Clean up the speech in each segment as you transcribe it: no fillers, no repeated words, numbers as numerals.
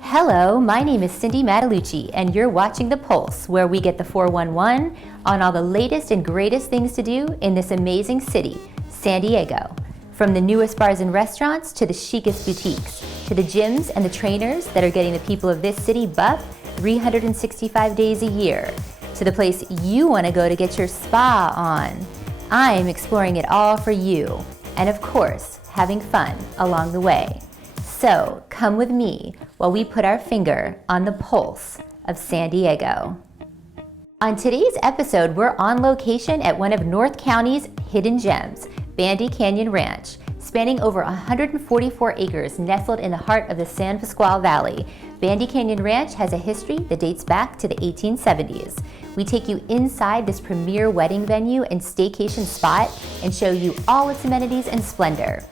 Hello, my name is Cindy Matalucci, and you're watching The Pulse, where we get the 411 on all the latest and greatest things to do in this amazing city, San Diego. From the newest bars and restaurants to the chicest boutiques, to the gyms and the trainers that are getting the people of this city buff 365 days a year, to the place you want to go to get your spa on. I'm exploring it all for you, and of course, having fun along the way. So come with me while we put our finger on the pulse of San Diego. On today's episode, we're on location at one of North County's hidden gems, Bandy Canyon Ranch. Spanning over 144 acres nestled in the heart of the San Pasqual Valley, Bandy Canyon Ranch has a history that dates back to the 1870s. We take you inside this premier wedding venue and staycation spot and show you all its amenities and splendor.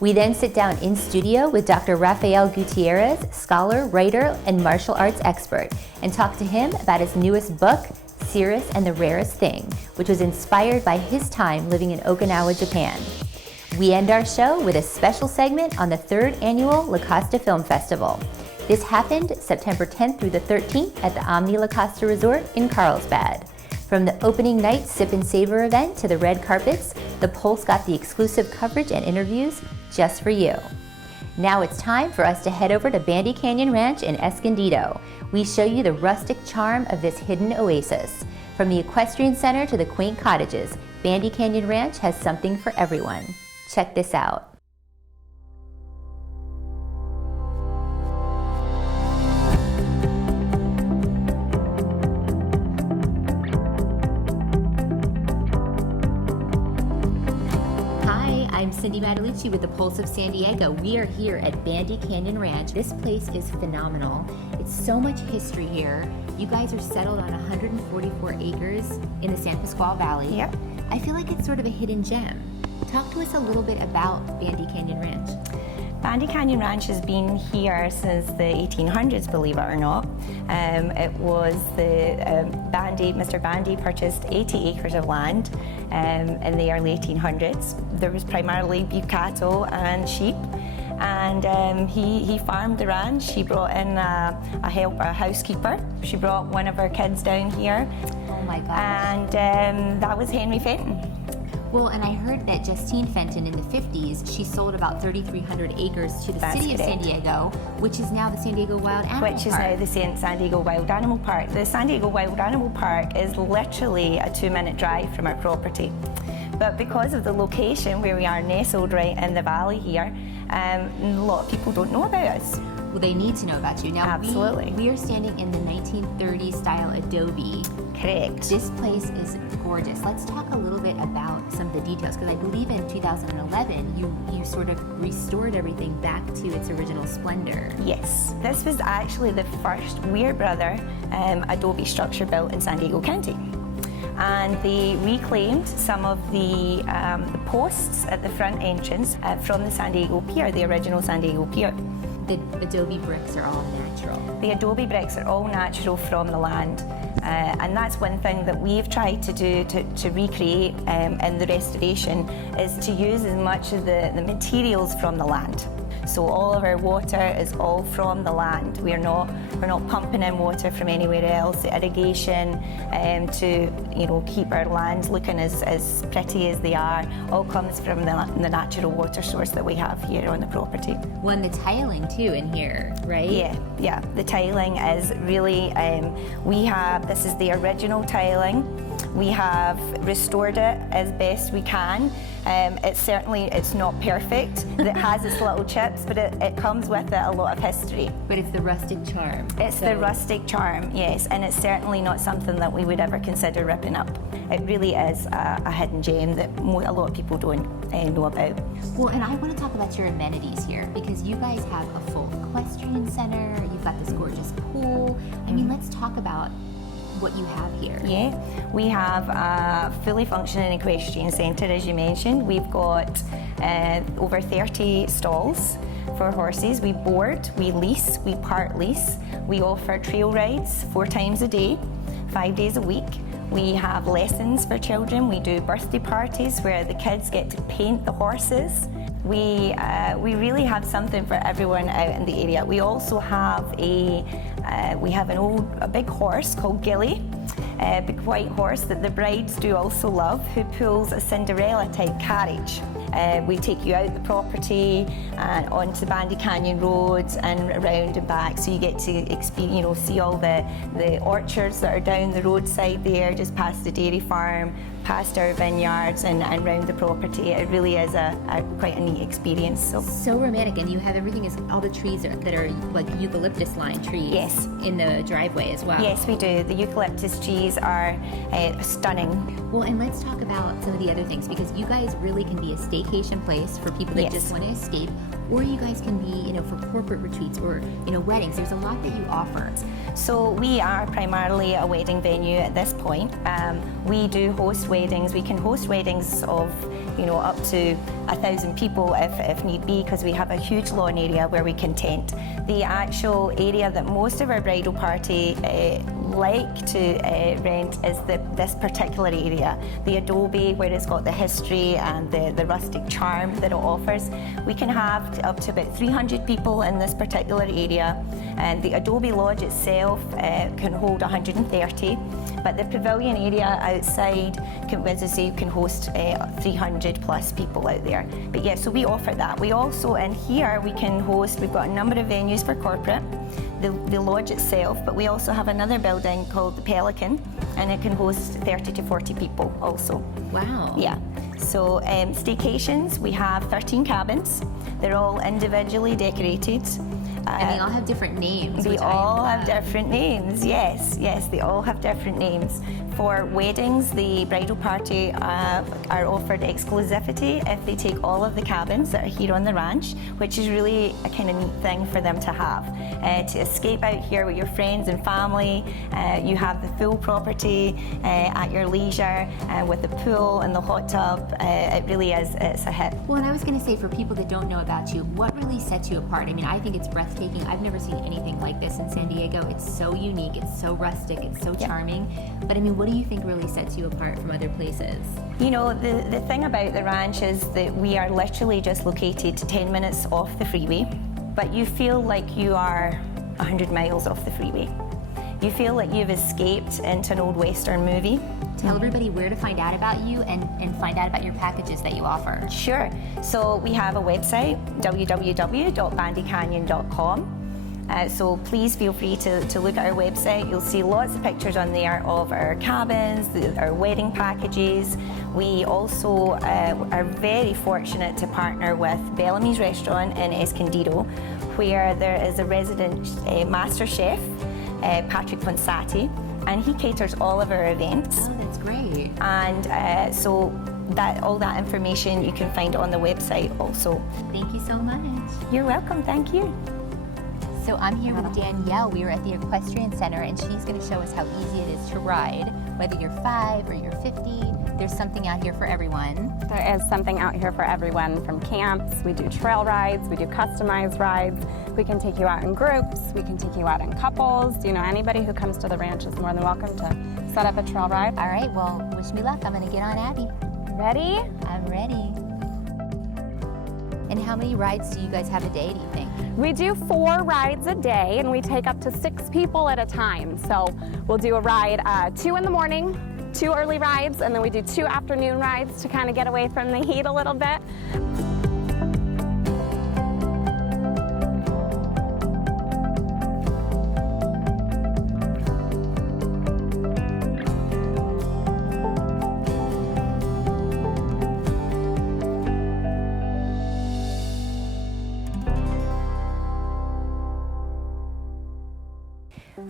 We then sit down in studio with Dr. Rafael Gutierrez, scholar, writer, and martial arts expert, and talk to him about his newest book, Cerus and the Rarest Thing, which was inspired by his time living in Okinawa, Japan. We end our show with a special segment on the 3rd Annual La Costa Film Festival. This happened September 10th through the 13th at the Omni La Costa Resort in Carlsbad. From the Opening Night Sip Savor event to the red carpets, The Pulse got the exclusive coverage and interviews just for you. Now it's time for us to head over to Bandy Canyon Ranch in Escondido. We show you the rustic charm of this hidden oasis. From the equestrian center to the quaint cottages, Bandy Canyon Ranch has something for everyone. Check this out. I'm Cindy Matalucci with the Pulse of San Diego. We are here at Bandy Canyon Ranch. This place is phenomenal. It's so much history here. You guys are settled on 144 acres in the San Pasqual Valley. Yep. I feel like it's sort of a hidden gem. Talk to us a little bit about Bandy Canyon Ranch. Bandy Canyon Ranch has been here since the 1800s, believe it or not. It was Mr. Bandy purchased 80 acres of land in the early 1800s. There was primarily beef cattle and sheep, and he farmed the ranch. He brought in a housekeeper. She brought one of her kids down here. Oh my gosh. And that was Henry Fenton. Well, and I heard that Justine Fenton in the 50s, she sold about 3,300 acres to the city of San Diego, which is now the San Diego Wild Animal Park. Which is now the San Diego Wild Animal Park. The San Diego Wild Animal Park is literally a 2-minute drive from our property. But because of the location where we are nestled right in the valley here, a lot of people don't know about us. Well, they need to know about you. Now, absolutely. We are standing in the 1930s style adobe. Correct. This place is gorgeous. Let's talk a little bit about some of the details, because I believe in 2011 you sort of restored everything back to its original splendor. Yes. This was actually the first Weir Brother adobe structure built in San Diego County. And they reclaimed some of the posts at the front entrance from the San Diego Pier, the original San Diego Pier. The adobe bricks are all natural. The adobe bricks are all natural from the land. And that's one thing that we've tried to do to recreate in the restoration, is to use as much of the materials from the land. So all of our water is all from the land. We're not pumping in water from anywhere else. The irrigation to keep our lands looking as pretty as they are all comes from the natural water source that we have here on the property. Well, and the tiling too in here, right? Yeah. The tiling is really this is the original tiling. We have restored it as best we can. It's not perfect. It has its little chips, but it comes with it a lot of history. But it's the rustic charm. It's the rustic charm, yes, and it's certainly not something that we would ever consider ripping up. It really is a hidden gem that a lot of people don't know about. Well, and I want to talk about your amenities here, because you guys have a full equestrian center, you've got this gorgeous pool. I mean, let's talk about what you have here. Yeah, we have a fully functioning equestrian centre, as you mentioned. We've got over 30 stalls for horses. We board, we lease, we part lease. We offer trail rides 4 times a day, 5 days a week. We have lessons for children. We do birthday parties where the kids get to paint the horses. We really have something for everyone out in the area. We also have a big horse called Gilly, a big white horse that the brides do also love, who pulls a Cinderella type carriage. We take you out the property and onto the Bandy Canyon roads and around and back, so you get to experience, see all the orchards that are down the roadside there, just past the dairy farm, past our vineyards and round the property. It really is quite a neat experience. So romantic, and you have everything, all the trees that are like eucalyptus line trees. Yes. In the driveway as well. Yes, we do. The eucalyptus trees are stunning. Well, and let's talk about some of the other things, because you guys really can be a staycation place for people that Yes. just want to escape, or you guys can be, for corporate retreats or, weddings. There's a lot that you offer. So we are primarily a wedding venue at this point. We do host weddings. We can host weddings of, up to 1,000 people if need be, because we have a huge lawn area where we can tent. The actual area that most of our bridal party like to rent is this particular area, the adobe, where it's got the history and the rustic charm that it offers. We can have up to about 300 people in this particular area, and the adobe lodge itself can hold 130, but the pavilion area outside can host 300 plus people out there. But yeah, so we offer that. We also, in here, we've got a number of venues for corporate, the lodge itself, but we also have another building called the Pelican, and it can host 30 to 40 people also. Wow. Yeah. So staycations, we have 13 cabins. They're all individually decorated. And they all have different names. They all have different names, yes, they all have different names. For weddings, the bridal party are offered exclusivity if they take all of the cabins that are here on the ranch, which is really a kind of neat thing for them to have. To escape out here with your friends and family, you have the full property at your leisure with the pool and the hot tub. It really is, it's a hit. Well, and I was going to say, for people that don't know about you, what really sets you apart? I mean, I think it's breathtaking. I've never seen anything like this in San Diego. It's so unique, it's so rustic, it's so charming. But I mean, what do you think really sets you apart from other places? The thing about the ranch is that we are literally just located 10 minutes off the freeway, but you feel like you are 100 miles off the freeway. You feel like you've escaped into an old Western movie. Tell everybody where to find out about you and find out about your packages that you offer. Sure. So we have a website, www.bandycanyon.com. So please feel free to look at our website. You'll see lots of pictures on there of our cabins, our wedding packages. We also are very fortunate to partner with Bellamy's restaurant in Escondido, where there is a resident master chef, Patrick Ponsati, and he caters all of our events. Oh, that's great. And so all that information you can find on the website also. Thank you so much. You're welcome, thank you. So I'm here with Danielle. We are at the Equestrian Center, and she's going to show us how easy it is to ride. Whether you're 5 or you're 50, there's something out here for everyone. There is something out here for everyone, from camps, we do trail rides, we do customized rides, we can take you out in groups, we can take you out in couples. Anybody who comes to the ranch is more than welcome to set up a trail ride. All right, well, wish me luck. I'm going to get on Abby. Ready? I'm ready. And how many rides do you guys have a day, do you think? We do 4 rides a day, and we take up to 6 people at a time. So we'll do a ride 2 in the morning, 2 early rides, and then we do 2 afternoon rides to kind of get away from the heat a little bit.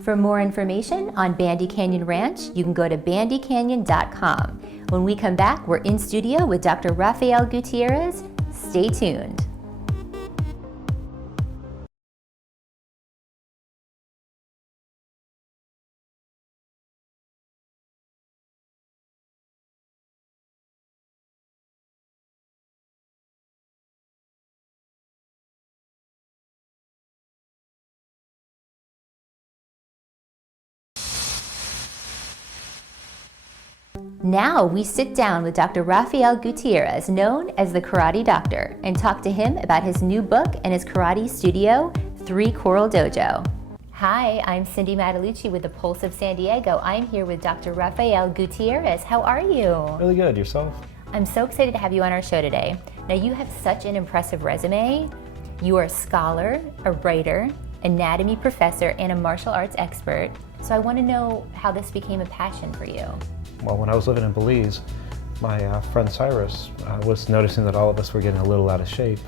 For more information on Bandy Canyon Ranch, you can go to bandycanyon.com. When we come back, we're in studio with Dr. Rafael Gutierrez. Stay tuned. Now we sit down with Dr. Rafael Gutierrez, known as the Karate Doctor, and talk to him about his new book and his karate studio, 3 Coral Dojo. Hi, I'm Cindy Mattalucci with the Pulse of San Diego. I'm here with Dr. Rafael Gutierrez. How are you? Really good. Yourself? I'm so excited to have you on our show today. Now, you have such an impressive resume. You are a scholar, a writer, anatomy professor, and a martial arts expert. So I want to know how this became a passion for you. Well, when I was living in Belize, my friend Cerus was noticing that all of us were getting a little out of shape.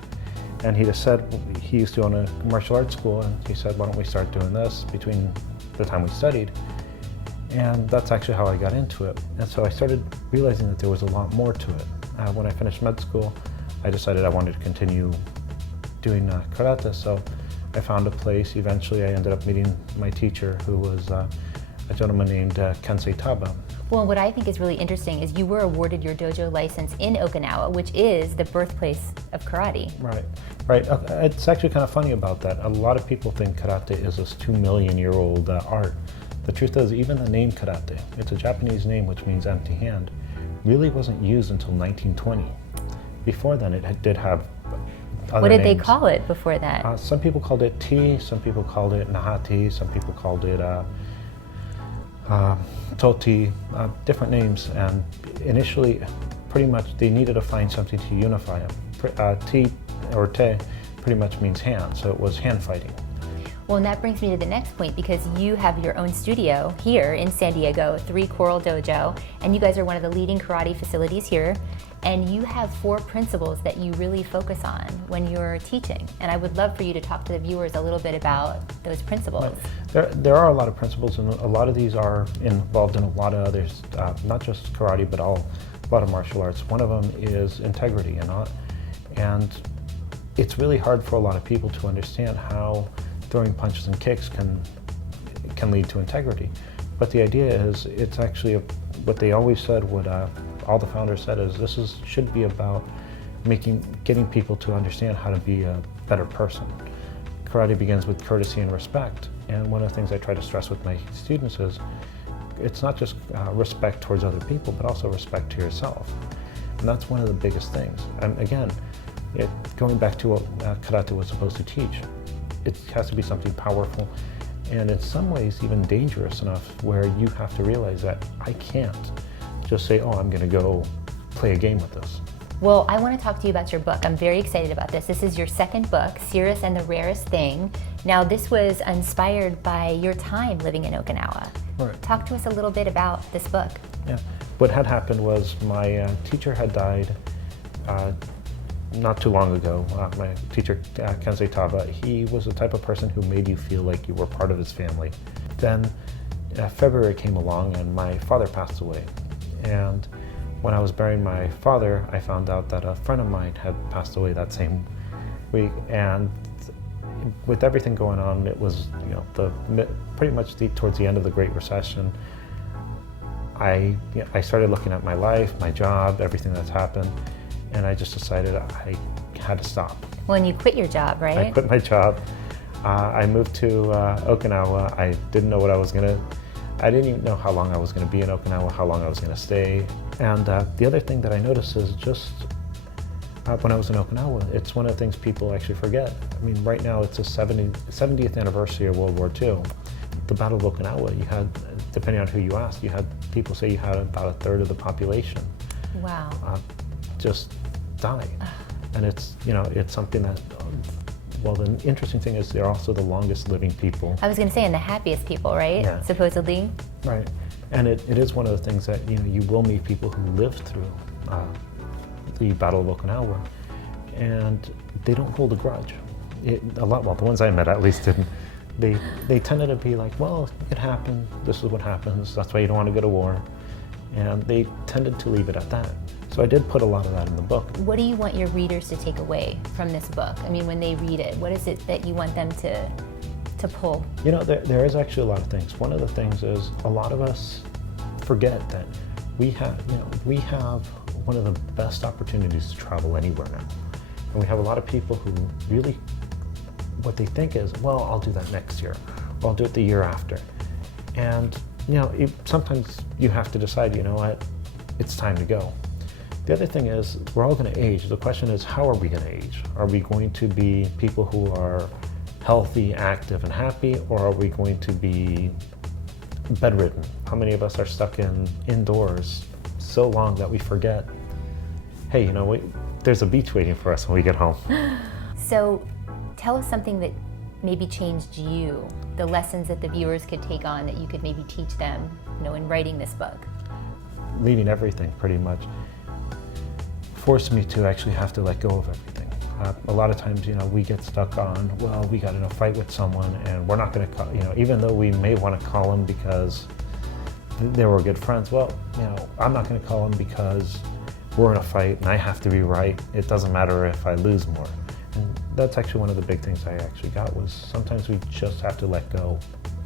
And he just said, he used to own a martial arts school, and he said, why don't we start doing this between the time we studied? And that's actually how I got into it. And so I started realizing that there was a lot more to it. When I finished med school, I decided I wanted to continue doing karate, so I found a place. Eventually I ended up meeting my teacher, who was a gentleman named Kensei Taba. Well, what I think is really interesting is you were awarded your dojo license in Okinawa, which is the birthplace of karate. Right. It's actually kind of funny about that. A lot of people think karate is this 2 million year old art. The truth is, even the name karate, it's a Japanese name which means empty hand, really wasn't used until 1920. Before then, it did have other What did names. they call it before that? Some people called it tea, some people called it nahati, some people called it toti, different names. And initially, pretty much, they needed to find something to unify them. Tea or te pretty much means hand, so it was hand fighting. Well, and that brings me to the next point, because you have your own studio here in San Diego, 3 Coral Dojo, and you guys are one of the leading karate facilities here, and you have 4 principles that you really focus on when you're teaching. And I would love for you to talk to the viewers a little bit about those principles. Right. There are a lot of principles, and a lot of these are involved in a lot of others, not just karate, but a lot of martial arts. One of them is integrity, and it's really hard for a lot of people to understand how throwing punches and kicks can lead to integrity. But the idea is, it's actually what they always said, what all the founders said, is should be about getting people to understand how to be a better person. Karate begins with courtesy and respect, and one of the things I try to stress with my students is it's not just respect towards other people, but also respect to yourself. And that's one of the biggest things. And again, going back to what karate was supposed to teach, it has to be something powerful, and in some ways even dangerous enough where you have to realize that I can't just say, oh, I'm going to go play a game with this. Well, I want to talk to you about your book. I'm very excited about this. This is your second book, Cerus and the Rarest Thing. Now, this was inspired by your time living in Okinawa. Right. Talk to us a little bit about this book. Yeah. What had happened was my teacher had died not too long ago. My teacher, Kensei Taba, he was the type of person who made you feel like you were part of his family. Then February came along and my father passed away. And when I was burying my father, I found out that a friend of mine had passed away that same week. And with everything going on, it was pretty much towards the end of the Great Recession. I started looking at my life, my job, everything that's happened, and I just decided I had to stop. Well, and you quit your job, right? I quit my job. I moved to Okinawa. I didn't know what I didn't even know how long I was going to be in Okinawa, how long I was going to stay. And the other thing that I noticed is just when I was in Okinawa, it's one of the things people actually forget. I mean, right now it's the 70th anniversary of World War II. The Battle of Okinawa, you had, depending on who you asked, you had people say you had about 1/3 of the population. Wow. Just die. And it's something that, well, the interesting thing is they're also the longest living people. I was going to say, and the happiest people, right? Yeah. Supposedly. Right. And it is one of the things that, you will meet people who lived through the Battle of Okinawa, and they don't hold a grudge. The ones I met at least didn't. They tended to be like, well, it happened, this is what happens, that's why you don't want to go to war. And they tended to leave it at that. So I did put a lot of that in the book. What do you want your readers to take away from this book? I mean, when they read it, what is it that you want them to pull? There is actually a lot of things. One of the things is a lot of us forget that we have one of the best opportunities to travel anywhere now. And we have a lot of people who really, what they think is, well, I'll do that next year, or I'll do it the year after. And sometimes you have to decide, it's time to go. The other thing is, we're all going to age. The question is, how are we going to age? Are we going to be people who are healthy, active, and happy, or are we going to be bedridden? How many of us are stuck indoors so long that we forget, hey, you know, there's a beach waiting for us when we get home? So tell us something that maybe changed you, the lessons that the viewers could take on that you could maybe teach them, you know, in writing this book. Leaving everything, pretty much, forced me to actually have to let go of everything. A lot of times, you know, we get stuck on, well, we got in a fight with someone and we're not going to call, you know, even though we may want to call them because they were good friends, well, you know, I'm not going to call them because we're in a fight and I have to be right. It doesn't matter if I lose more. And that's actually one of the big things I actually got, was sometimes we just have to let go.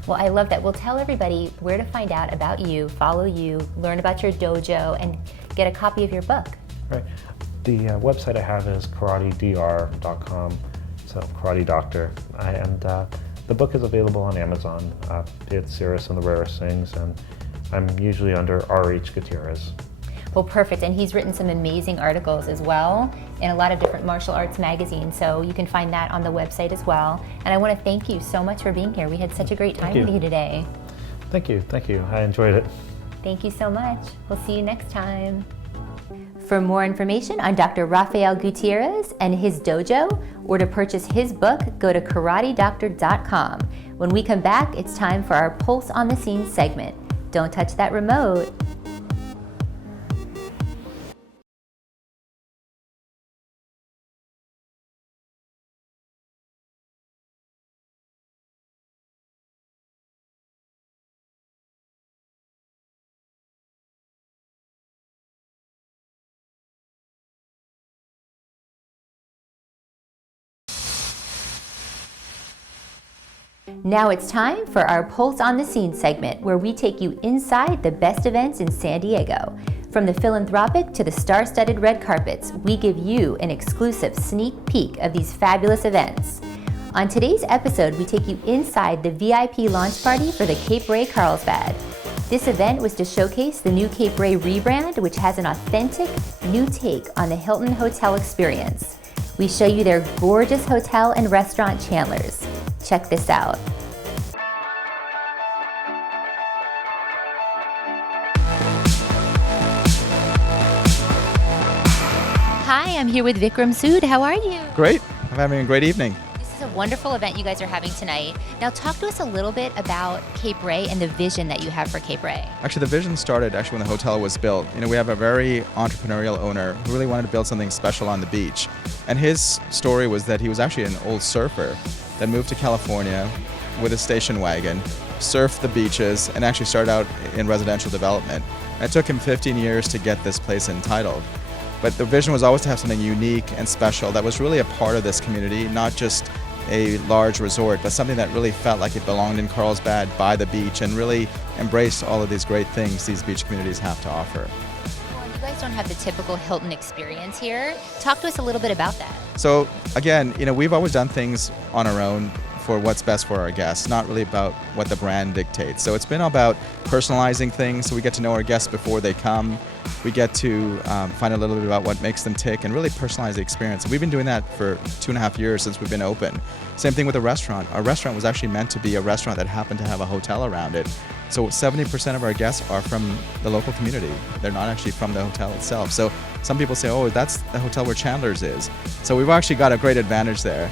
Well, I love that. Well, tell everybody where to find out about you, follow you, learn about your dojo, and get a copy of your book. Right. The website I have is karatedr.com, so Karate Doctor. And the book is available on Amazon. It's Cerus and the Rarest Things, and I'm usually under RH Gutierrez. Well, perfect. And he's written some amazing articles as well in a lot of different martial arts magazines, so you can find that on the website as well. And I want to thank you so much for being here. We had such a great time with you today. Thank you. Thank you. I enjoyed it. Thank you so much. We'll see you next time. For more information on Dr. Rafael Gutierrez and his dojo, or to purchase his book, go to karatedoctor.com. When we come back, it's time for our Pulse on the Scene segment. Don't touch that remote. Now it's time for our Pulse on the Scene segment, where we take you inside the best events in San Diego. From the philanthropic to the star-studded red carpets, we give you an exclusive sneak peek of these fabulous events. On today's episode, we take you inside the VIP launch party for the Cape Ray Carlsbad. This event was to showcase the new Cape Ray rebrand, which has an authentic new take on the Hilton Hotel experience. We show you their gorgeous hotel and restaurant Chandler's. Check this out. Hi, I'm here with Vikram Sood. How are you? Great. I'm having a great evening. This is a wonderful event you guys are having tonight. Now talk to us a little bit about Cape Ray and the vision that you have for Cape Ray. Actually, the vision started when the hotel was built. You know, we have a very entrepreneurial owner who really wanted to build something special on the beach. And his story was that he was actually an old surfer that moved to California with a station wagon, surfed the beaches, and actually started out in residential development. And it took him 15 years to get this place entitled. But the vision was always to have something unique and special that was really a part of this community, not just a large resort, but something that really felt like it belonged in Carlsbad by the beach and really embraced all of these great things these beach communities have to offer. Well, you guys don't have the typical Hilton experience here. Talk to us a little bit about that. So again, you know, we've always done things on our own for what's best for our guests, not really about what the brand dictates. So it's been about personalizing things, so we get to know our guests before they come. We get to find a little bit about what makes them tick and really personalize the experience. And we've been doing that for 2.5 years since we've been open. Same thing with the restaurant. Our restaurant was actually meant to be a restaurant that happened to have a hotel around it. So 70% of our guests are from the local community. They're not actually from the hotel itself. So some people say, oh, that's the hotel where Chandler's is. So we've actually got a great advantage there.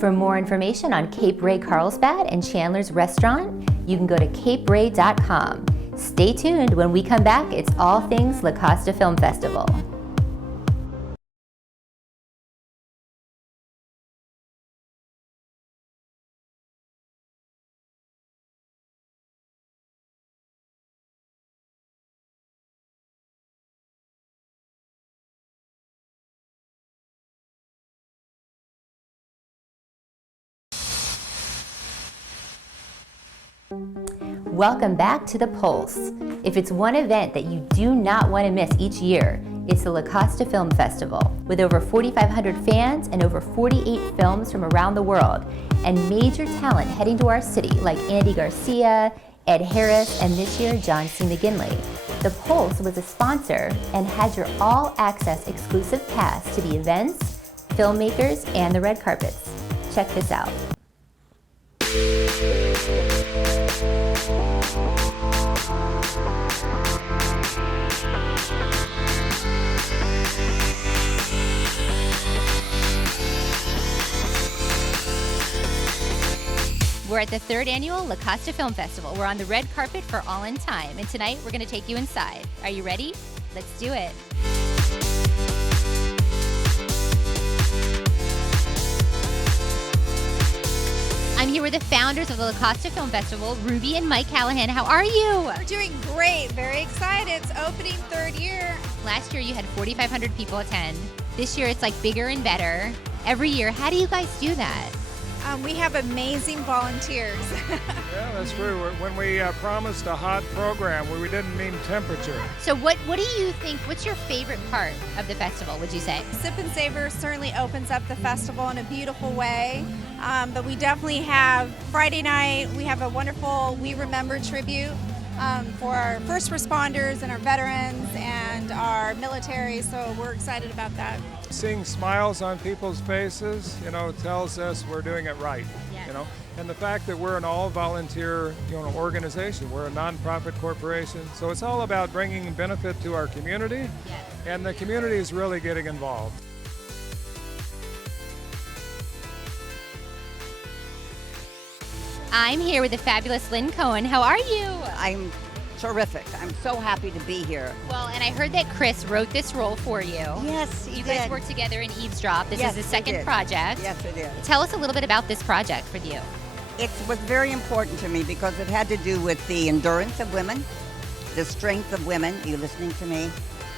For more information on Cape Ray Carlsbad and Chandler's Restaurant, you can go to caperay.com. Stay tuned. When we come back, it's all things La Costa Film Festival. Welcome back to The Pulse. If it's one event that you do not want to miss each year, it's the La Costa Film Festival, with over 4,500 fans and over 48 films from around the world, and major talent heading to our city like Andy Garcia, Ed Harris, and this year, John C. McGinley. The Pulse was a sponsor and had your all-access exclusive pass to the events, filmmakers, and the red carpets. Check this out. We're at the 3rd Annual La Costa Film Festival. We're on the red carpet for All in Time, and tonight we're going to take you inside. Are you ready? Let's do it. I'm here with the founders of the La Costa Film Festival, Ruby and Mike Callahan. How are you? We're doing great. Very excited. It's opening 3rd year. Last year you had 4,500 people attend. This year it's like bigger and better. Every year, how do you guys do that? We have amazing volunteers. Yeah, that's true. When we promised a hot program, we didn't mean temperature. So what do you think, what's your favorite part of the festival, would you say? Sip and Savor certainly opens up the festival in a beautiful way. But we definitely have Friday night, we have a wonderful We Remember tribute for our first responders and our veterans and our military, so we're excited about that. Seeing smiles on people's faces, tells us we're doing it right. Yes. And the fact that we're an all-volunteer, organization, we're a nonprofit corporation, so it's all about bringing benefit to our community, Yes. and the community is really getting involved. I'm here with the fabulous Lynn Cohen. How are you? I'm terrific. I'm so happy to be here. Well, and I heard that Chris wrote this role for you. Yes, You guys worked together in Eavesdrop. This Yes, is the we second did. project. Yes, it is. Tell us a little bit about this project for you. It was very important to me because it had to do with the endurance of women, the strength of women. Are you listening to me?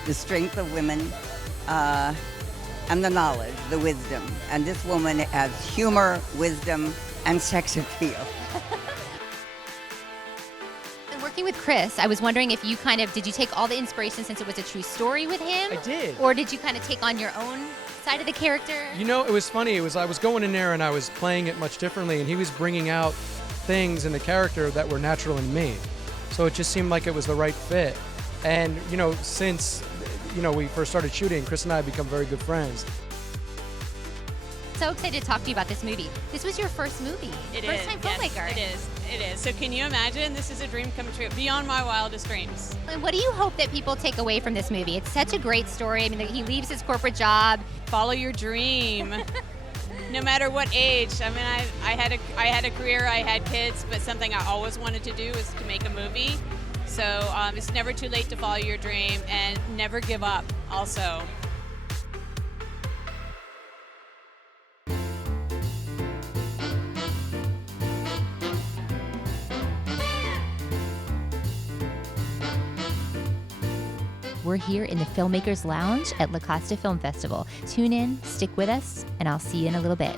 The strength of women, and the knowledge, the wisdom. And this woman has humor, wisdom, and sex appeal. And working with Chris, I was wondering if you did you take all the inspiration since it was a true story with him? I did. Or did you kind of take on your own side of the character? It was funny. I was going in there and I was playing it much differently, and he was bringing out things in the character that were natural in me. So it just seemed like it was the right fit. And, since, we first started shooting, Chris and I have become very good friends. So excited to talk to you about this movie. This was your first movie. First time filmmaker. Yes, it is. So can you imagine? This is a dream come true, beyond my wildest dreams. And what do you hope that people take away from this movie? It's such a great story. I mean, he leaves his corporate job. Follow your dream, no matter what age. I mean, I had a career, I had kids, but something I always wanted to do was to make a movie. So it's never too late to follow your dream, and never give up also. We're here in the Filmmakers Lounge at La Costa Film Festival. Tune in, stick with us, and I'll see you in a little bit.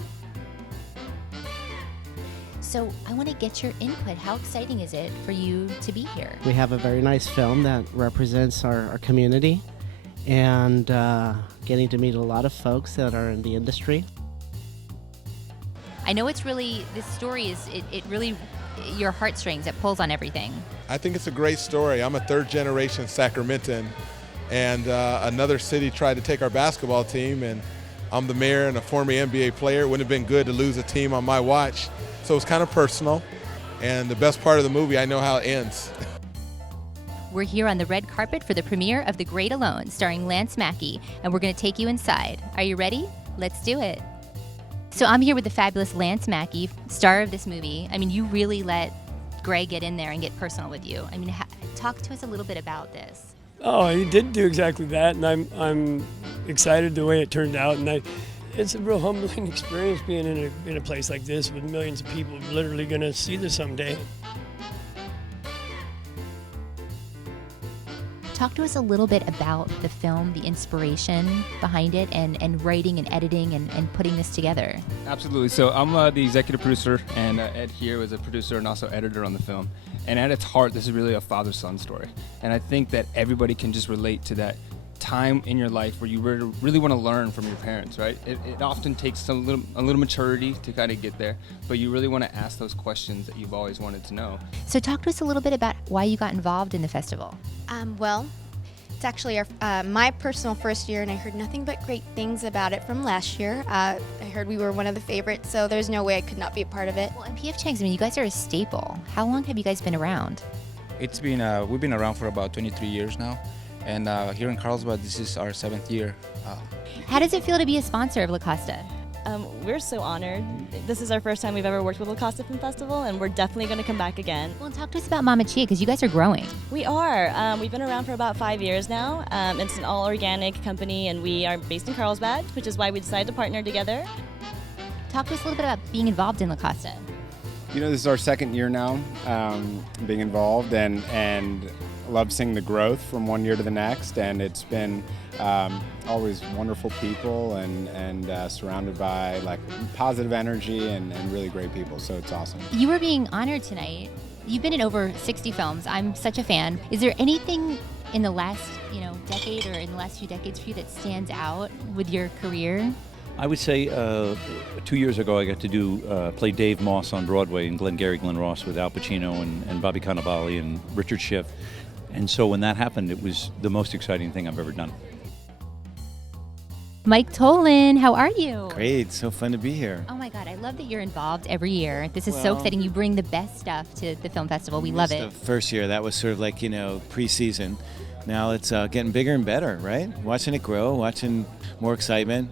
So I want to get your input. How exciting is it for you to be here? We have a very nice film that represents our community, and getting to meet a lot of folks that are in the industry. I know it's really, this story is, it really, your heartstrings, it pulls on everything. I think it's a great story. I'm a third-generation Sacramentan, and another city tried to take our basketball team, and I'm the mayor and a former NBA player. It wouldn't have been good to lose a team on my watch, so it's kind of personal. And the best part of the movie, I know how it ends. We're here on the red carpet for the premiere of The Great Alone, starring Lance Mackey, and we're going to take you inside. Are you ready? Let's do it. So I'm here with the fabulous Lance Mackey, star of this movie. I mean, you really let Greg get in there and get personal with you. I mean, talk to us a little bit about this. Oh, he did do exactly that, and I'm excited the way it turned out. And it's a real humbling experience being in a place like this with millions of people literally going to see this someday. Talk to us a little bit about the film, the inspiration behind it, and writing and editing and putting this together. Absolutely. So I'm the executive producer, and Ed here was a producer and also editor on the film. And at its heart, this is really a father-son story. And I think that everybody can just relate to that time in your life where you really want to learn from your parents, right? It often takes a little maturity to kind of get there, but you really want to ask those questions that you've always wanted to know. So talk to us a little bit about why you got involved in the festival. Well, it's actually my personal first year, and I heard nothing but great things about it from last year. I heard we were one of the favorites, so there's no way I could not be a part of it. Well, and PF Chang's, I mean, you guys are a staple. How long have you guys been around? It's been we've been around for about 23 years now, and here in Carlsbad, this is our 7th year. How does it feel to be a sponsor of La Costa? We're so honored. This is our first time we've ever worked with La Costa Film Festival, and we're definitely going to come back again. Well, talk to us about Mama Chia, because you guys are growing. We are. We've been around for about 5 years now. It's an all-organic company, and we are based in Carlsbad, which is why we decided to partner together. Talk to us a little bit about being involved in La Costa. You know, this is our 2nd year now being involved, and love seeing the growth from one year to the next, and it's been always wonderful people and surrounded by like positive energy and really great people, so it's awesome. You were being honored tonight. You've been in over 60 films. I'm such a fan. Is there anything in the last decade or in the last few decades for you that stands out with your career? I would say 2 years ago I got to play Dave Moss on Broadway in Glengarry Glen Ross with Al Pacino and Bobby Cannavale and Richard Schiff. And so when that happened, it was the most exciting thing I've ever done. Mike Tolan, how are you? Great, so fun to be here. Oh my God, I love that you're involved every year. This is so exciting. You bring the best stuff to the film festival. We love it. The first year, that was sort of like, pre-season. Now it's getting bigger and better, right? Watching it grow, watching more excitement.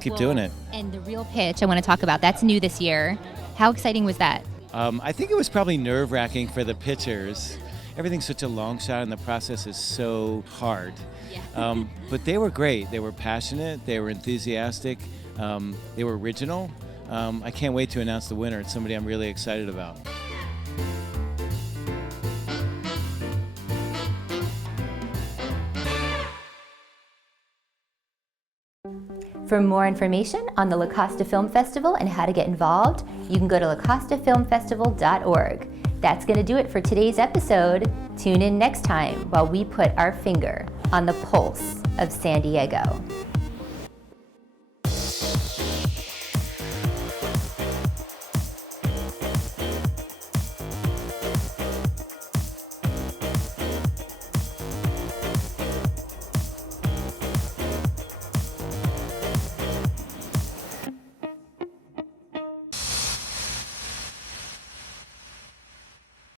Keep doing it. And the real pitch I want to talk about, that's new this year. How exciting was that? I think it was probably nerve-wracking for the pitchers. Everything's such a long shot and the process is so hard. Yeah. But they were great. They were passionate. They were enthusiastic. They were original. I can't wait to announce the winner. It's somebody I'm really excited about. For more information on the La Costa Film Festival and how to get involved, you can go to lacostafilmfestival.org. That's going to do it for today's episode. Tune in next time while we put our finger on the pulse of San Diego.